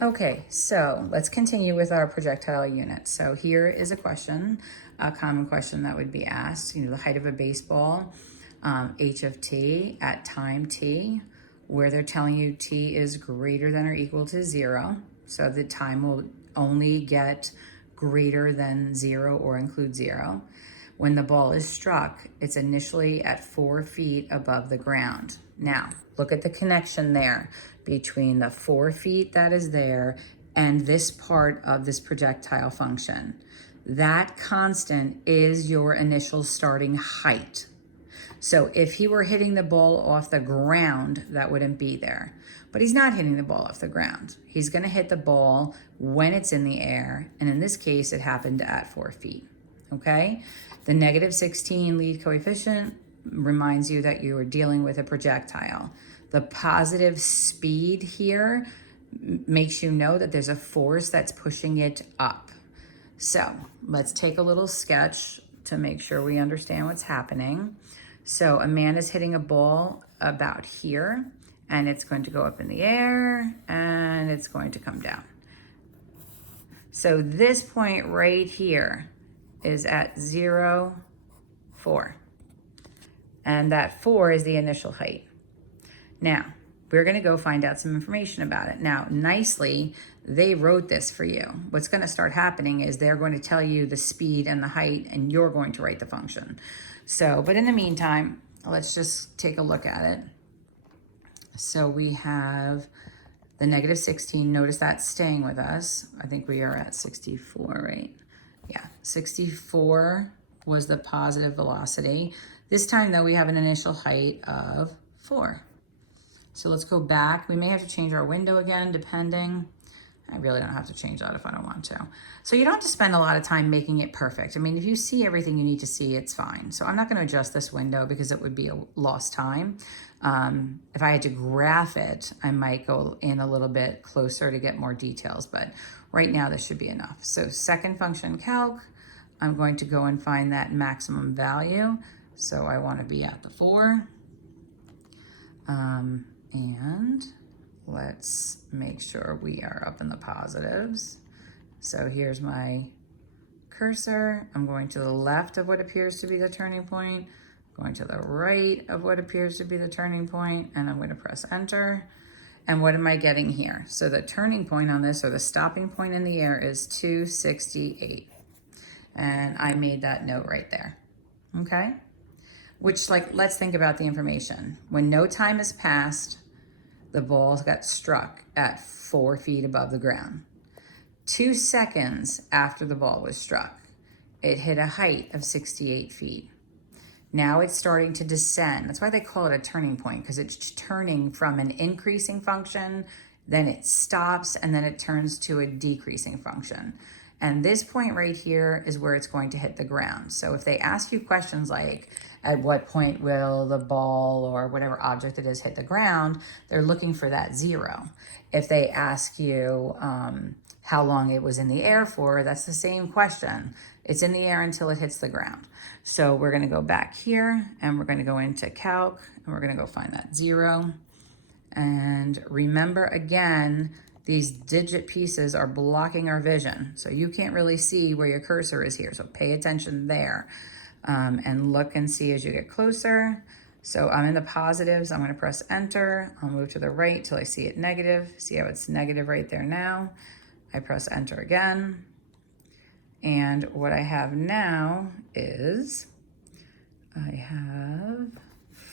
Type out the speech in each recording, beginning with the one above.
Okay, so let's continue with our projectile unit. So here is a question, a common question that would be asked, the height of a baseball, h of t at time t, where they're telling you t is greater than or equal to 0. So the time will only get greater than 0 or include 0. When the ball is struck, it's initially at 4 feet above the ground. Now, look at the connection there between the 4 feet that is there and this part of this projectile function. That constant is your initial starting height. So if he were hitting the ball off the ground, that wouldn't be there. But he's not hitting the ball off the ground. He's going to hit the ball when it's in the air. And in this case, it happened at 4 feet. Okay? The negative 16 lead coefficient reminds you that you are dealing with a projectile. The positive speed here makes you know that there's a force that's pushing it up. So let's take a little sketch to make sure we understand what's happening. So a man is hitting a ball about here, and it's going to go up in the air, and it's going to come down. So this point right here is at 0, 4. And that 4 is the initial height. Now, we're going to go find out some information about it. Now, nicely, they wrote this for you. What's going to start happening is they're going to tell you the speed and the height, and you're going to write the function. So, but in the meantime, let's just take a look at it. So we have the negative 16. Notice that's staying with us. I think we are at 64, right? Yeah, 64 was the positive velocity. This time, though, we have an initial height of 4. So let's go back. We may have to change our window again, depending. I really don't have to change that if I don't want to. So you don't have to spend a lot of time making it perfect. I mean, if you see everything you need to see, it's fine. So I'm not going to adjust this window because it would be a lost time. If I had to graph it, I might go in a little bit closer to get more details, but right now this should be enough. So second function calc, I'm going to go and find that maximum value. So I want to be at the 4. And let's make sure we are up in the positives. So here's my cursor. I'm going to the left of what appears to be the turning point, going to the right of what appears to be the turning point, and I'm going to press enter. And what am I getting here? So the turning point on this, or the stopping point in the air, is 268. And I made that note right there. Okay? Which, let's think about the information. When no time has passed, the ball got struck at 4 feet above the ground. 2 seconds after the ball was struck, it hit a height of 68 feet. Now it's starting to descend. That's why they call it a turning point, because it's turning from an increasing function, then it stops, and then it turns to a decreasing function. And this point right here is where it's going to hit the ground. So if they ask you questions like, at what point will the ball or whatever object it is hit the ground, they're looking for that 0. If they ask you how long it was in the air for, that's the same question. It's in the air until it hits the ground. So we're going to go back here, and we're going to go into calc, and we're going to go find that 0. And remember, again, these digit pieces are blocking our vision. So you can't really see where your cursor is here. So pay attention there. And look and see as you get closer. So I'm in the positives. I'm going to press enter. I'll move to the right till I see it negative. See how it's negative right there now. I press enter again. And what I have now is I have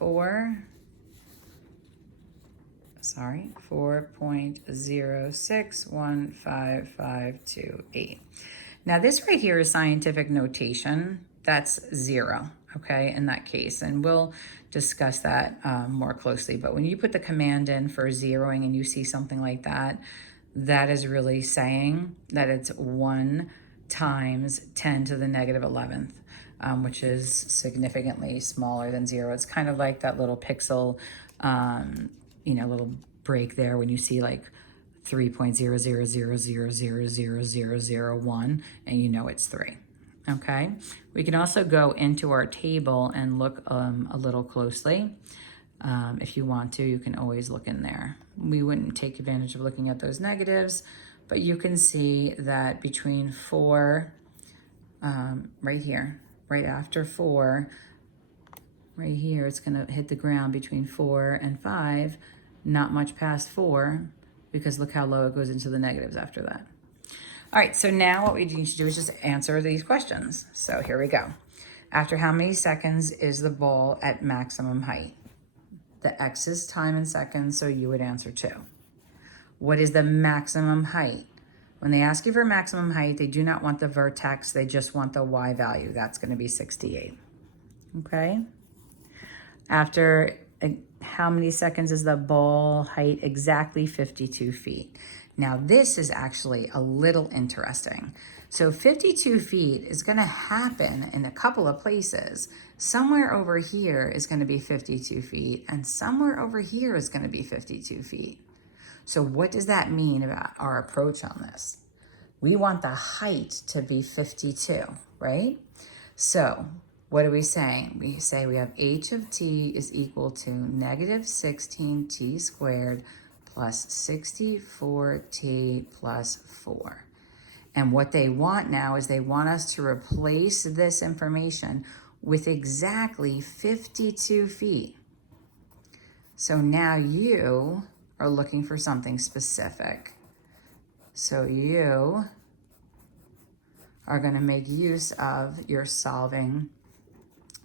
4.061552.8. Now this right here is scientific notation. That's 0, okay, in that case. And we'll discuss that more closely. But when you put the command in for zeroing and you see something like that, that is really saying that it's 1 times 10 to the negative 11th, which is significantly smaller than 0. It's kind of like that little pixel, little break there when you see like 3.000000001, and you know it's 3. Okay, we can also go into our table and look a little closely. If you want to, you can always look in there. We wouldn't take advantage of looking at those negatives, but you can see that between 4, right here, right after 4, right here, it's going to hit the ground between 4 and 5, not much past 4, because look how low it goes into the negatives after that. All right, so now what we need to do is just answer these questions. So here we go. After how many seconds is the ball at maximum height? The X is time in seconds, so you would answer 2. What is the maximum height? When they ask you for maximum height, they do not want the vertex, they just want the Y value. That's going to be 68. Okay? After how many seconds is the ball height? Exactly 52 feet. Now this is actually a little interesting. So 52 feet is going to happen in a couple of places. Somewhere over here is going to be 52 feet, and somewhere over here is going to be 52 feet. So what does that mean about our approach on this? We want the height to be 52, right? So what are we saying? We say we have h of t is equal to negative 16t squared plus 64t plus 4. And what they want now is they want us to replace this information with exactly 52 feet. So now you are looking for something specific. So you are going to make use of your solving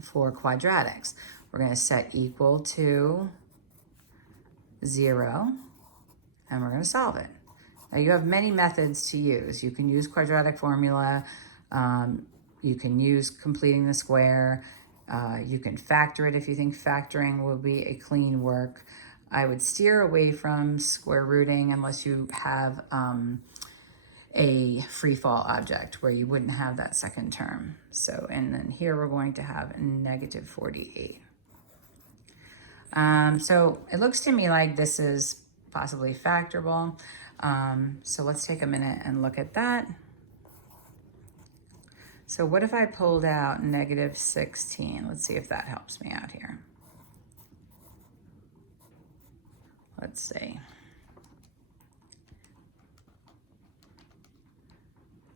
for quadratics. We're going to set equal to 0, and we're going to solve it. Now you have many methods to use. You can use quadratic formula, you can use completing the square, you can factor it if you think factoring will be a clean work. I would steer away from square rooting unless you have a free fall object where you wouldn't have that second term. So, and then here we're going to have negative 48. So it looks to me like this is possibly factorable. So let's take a minute and look at that. So what if I pulled out negative 16? Let's see if that helps me out here. Let's see.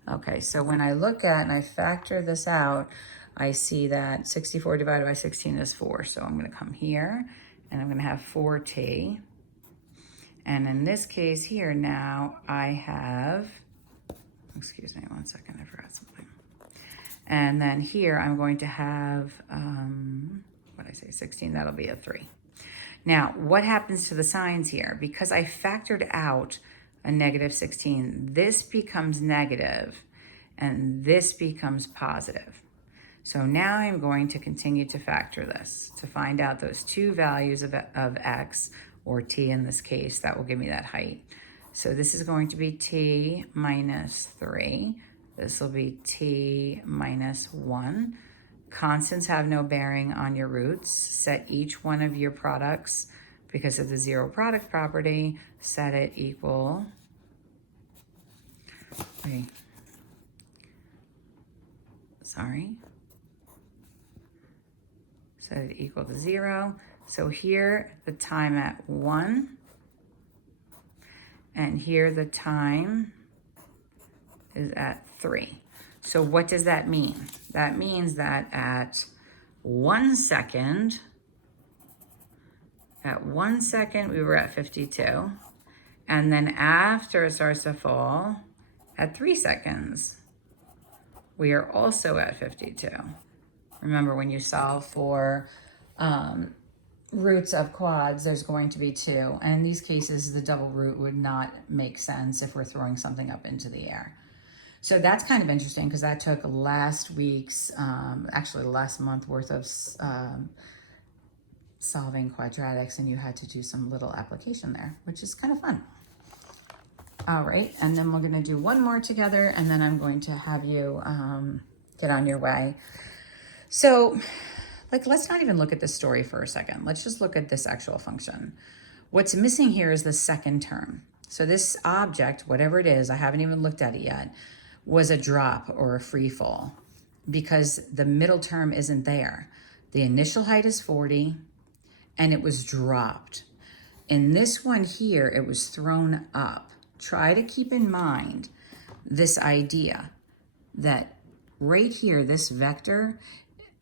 Okay, so when I look at and I factor this out, I see that 64 divided by 16 is 4. So I'm going to come here and I'm going to have 4t. And in this case here now, I have, excuse me one second, I forgot something. And then here I'm going to have, what did I say, 16, that'll be a 3. Now, what happens to the signs here? Because I factored out a negative 16, this becomes negative and this becomes positive. So now I'm going to continue to factor this to find out those two values of x, or t in this case, that will give me that height. So this is going to be t minus 3. This will be t minus 1. Constants have no bearing on your roots. Set each one of your products, because of the zero product property, set it equal, set it equal to 0. So here, the time at 1, and here the time is at 3. So what does that mean? That means that at 1 second, we were at 52. And then after it starts to fall, at 3 seconds, we are also at 52. Remember, when you solve for roots of quads, there's going to be 2. And in these cases, the double root would not make sense if we're throwing something up into the air. So that's kind of interesting because that took last week's, actually last month worth of solving quadratics, and you had to do some little application there, which is kind of fun. All right, and then we're going to do one more together, and then I'm going to have you get on your way. So, let's not even look at this story for a second. Let's just look at this actual function. What's missing here is the second term. So this object, whatever it is, I haven't even looked at it yet, was a drop or a free fall because the middle term isn't there. The initial height is 40, and it was dropped. In this one here, it was thrown up. Try to keep in mind this idea that right here, this vector,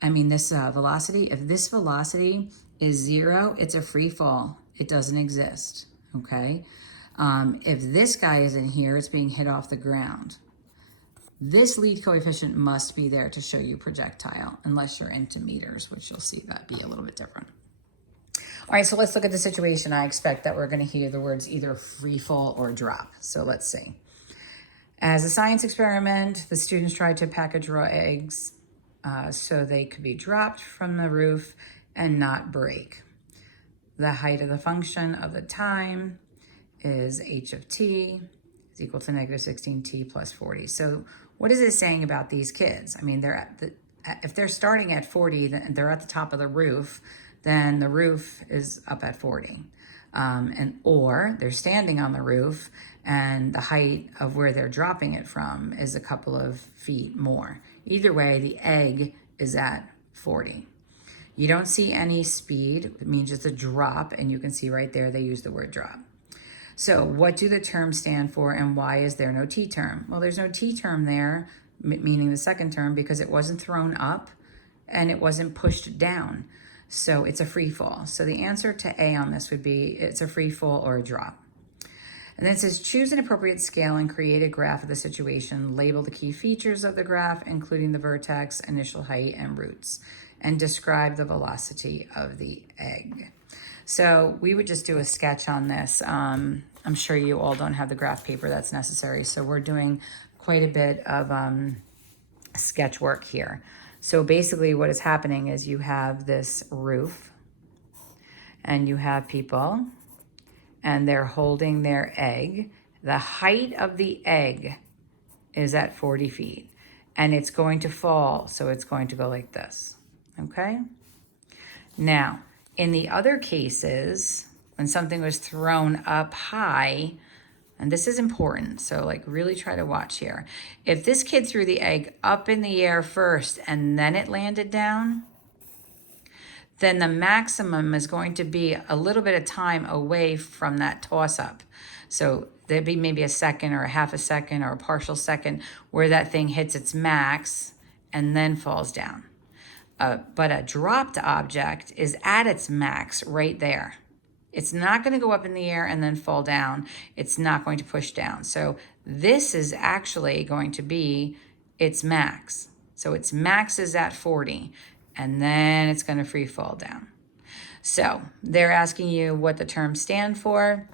this velocity, if this velocity is 0, it's a free fall. It doesn't exist, okay? If this guy is in here, it's being hit off the ground. This lead coefficient must be there to show you projectile, unless you're into meters, which you'll see that be a little bit different. All right, so let's look at the situation. I expect that we're going to hear the words either free fall or drop. So let's see. As a science experiment, the students tried to package raw eggs so they could be dropped from the roof and not break. The height of the function of the time is h of t is equal to negative 16t plus 40. So what is it saying about these kids? I mean, if they're starting at 40, then they're at the top of the roof, then the roof is up at 40. Or they're standing on the roof and the height of where they're dropping it from is a couple of feet more. Either way, the egg is at 40. You don't see any speed. It means it's a drop, and you can see right there they use the word drop. So what do the terms stand for, and why is there no t term? Well, there's no t term there, meaning the second term, because it wasn't thrown up and it wasn't pushed down. So it's a free fall. So the answer to A on this would be it's a free fall or a drop. And then it says choose an appropriate scale and create a graph of the situation. Label the key features of the graph, including the vertex, initial height, and roots, and describe the velocity of the egg. So we would just do a sketch on this. I'm sure you all don't have the graph paper that's necessary. So we're doing quite a bit of sketch work here. So basically what is happening is you have this roof and you have people and they're holding their egg. The height of the egg is at 40 feet and it's going to fall. So it's going to go like this, okay? Now, in the other cases, when something was thrown up high, and this is important, so like really try to watch here. If this kid threw the egg up in the air first and then it landed down, then the maximum is going to be a little bit of time away from that toss up. So there'd be maybe a second or a half a second or a partial second where that thing hits its max and then falls down. But a dropped object is at its max right there. It's not going to go up in the air and then fall down. It's not going to push down. So this is actually going to be its max. So its max is at 40, and then it's going to free fall down. So they're asking you what the terms stand for.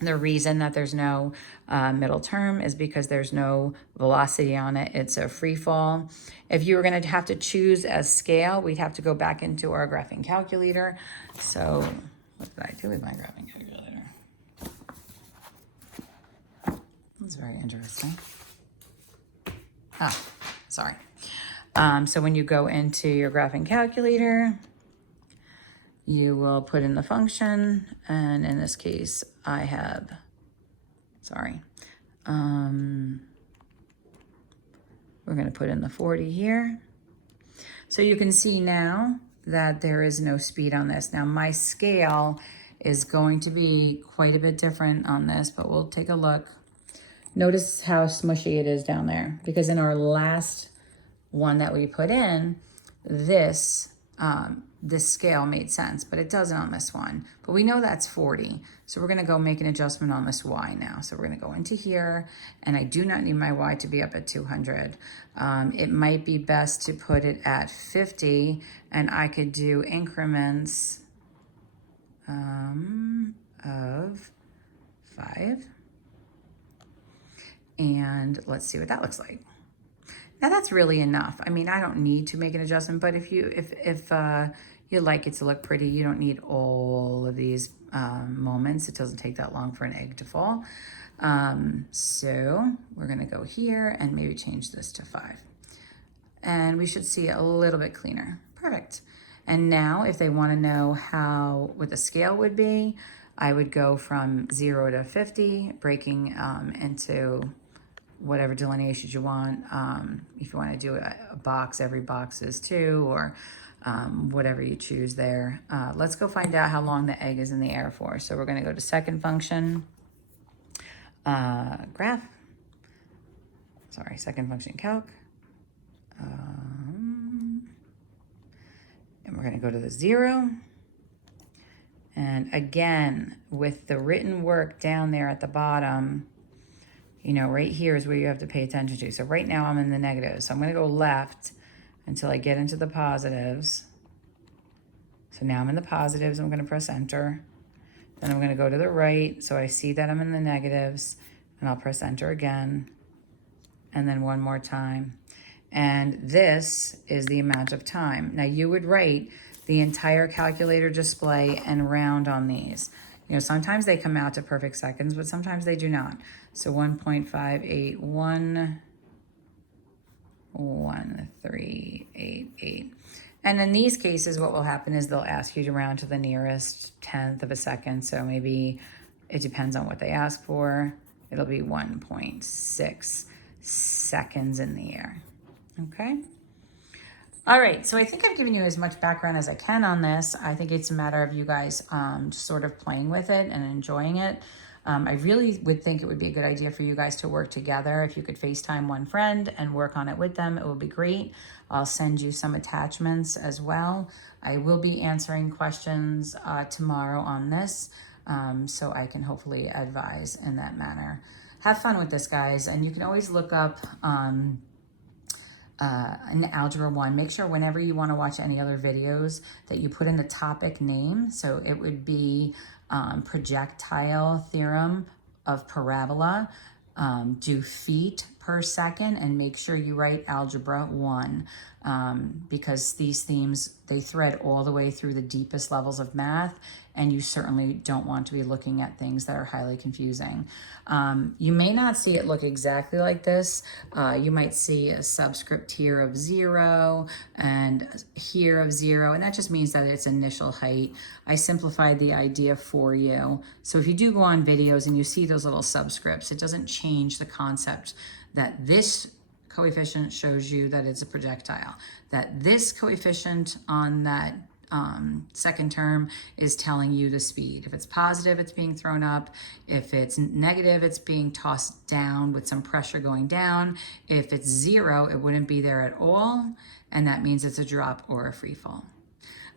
The reason that there's no middle term is because there's no velocity on it. It's a free fall. If you were going to have to choose a scale, we'd have to go back into our graphing calculator. So what did I do with my graphing calculator? That's very interesting. Sorry. So when you go into your graphing calculator, you will put in the function, and in this case, I have, we're going to put in the 40 here. So you can see now that there is no speed on this. Now my scale is going to be quite a bit different on this, but we'll take a look. Notice how smushy it is down there, because in our last one that we put in, this scale made sense, but it doesn't on this one. But we know that's 40. So we're gonna go make an adjustment on this Y now. So we're gonna go into here, and I do not need my Y to be up at 200. It might be best to put it at 50, and I could do increments of 5. And let's see what that looks like. Now that's really enough. I mean, I don't need to make an adjustment, but if you like it to look pretty, you don't need all of these moments. It doesn't take that long for an egg to fall. So we're gonna go here and maybe change this to 5. And we should see it a little bit cleaner. Perfect. And now if they wanna know what the scale would be, I would go from 0 to 50, breaking into whatever delineations you want. If you want to do a box, every box is 2, or whatever you choose there. Let's go find out how long the egg is in the air for. So we're going to go to second function, graph. Sorry, second function calc. And we're going to go to the 0. And again, with the written work down there at the bottom, you know, right here is where you have to pay attention to. So right now I'm in the negatives. So I'm going to go left until I get into the positives. So now I'm in the positives. I'm going to press enter. Then I'm going to go to the right. So I see that I'm in the negatives, and I'll press enter again. And then one more time. And this is the amount of time. Now you would write the entire calculator display and round on these. You know, sometimes they come out to perfect seconds, but sometimes they do not. So 1.5811388. And in these cases, what will happen is they'll ask you to round to the nearest 10th of a second. So maybe it depends on what they ask for. It'll be 1.6 seconds in the air. Okay. All right, so I think I've given you as much background as I can on this. I think it's a matter of you guys just sort of playing with it and enjoying it. I really would think it would be a good idea for you guys to work together. If you could FaceTime one friend and work on it with them, it would be great. I'll send you some attachments as well. I will be answering questions tomorrow on this, so I can hopefully advise in that manner. Have fun with this, guys, and you can always look up in Algebra 1, make sure whenever you want to watch any other videos that you put in the topic name. So it would be projectile theorem of parabola, do feet per second, and make sure you write Algebra 1 because these themes, they thread all the way through the deepest levels of math, and you certainly don't want to be looking at things that are highly confusing. You may not see it look exactly like this. You might see a subscript here of 0 and here of 0, and that just means that it's initial height. I simplified the idea for you. So if you do go on videos and you see those little subscripts, it doesn't change the concept that this coefficient shows you that it's a projectile, that this coefficient on that second term is telling you the speed. If it's positive, it's being thrown up. If it's negative, it's being tossed down with some pressure going down. If it's 0, it wouldn't be there at all, and that means it's a drop or a free fall.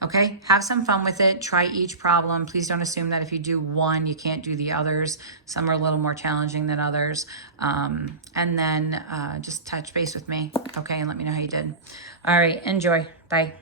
Okay, have some fun with it. Try each problem. Please don't assume that if you do one, you can't do the others. Some are a little more challenging than others. And then just touch base with me, okay, and let me know how you did. All right, enjoy. Bye.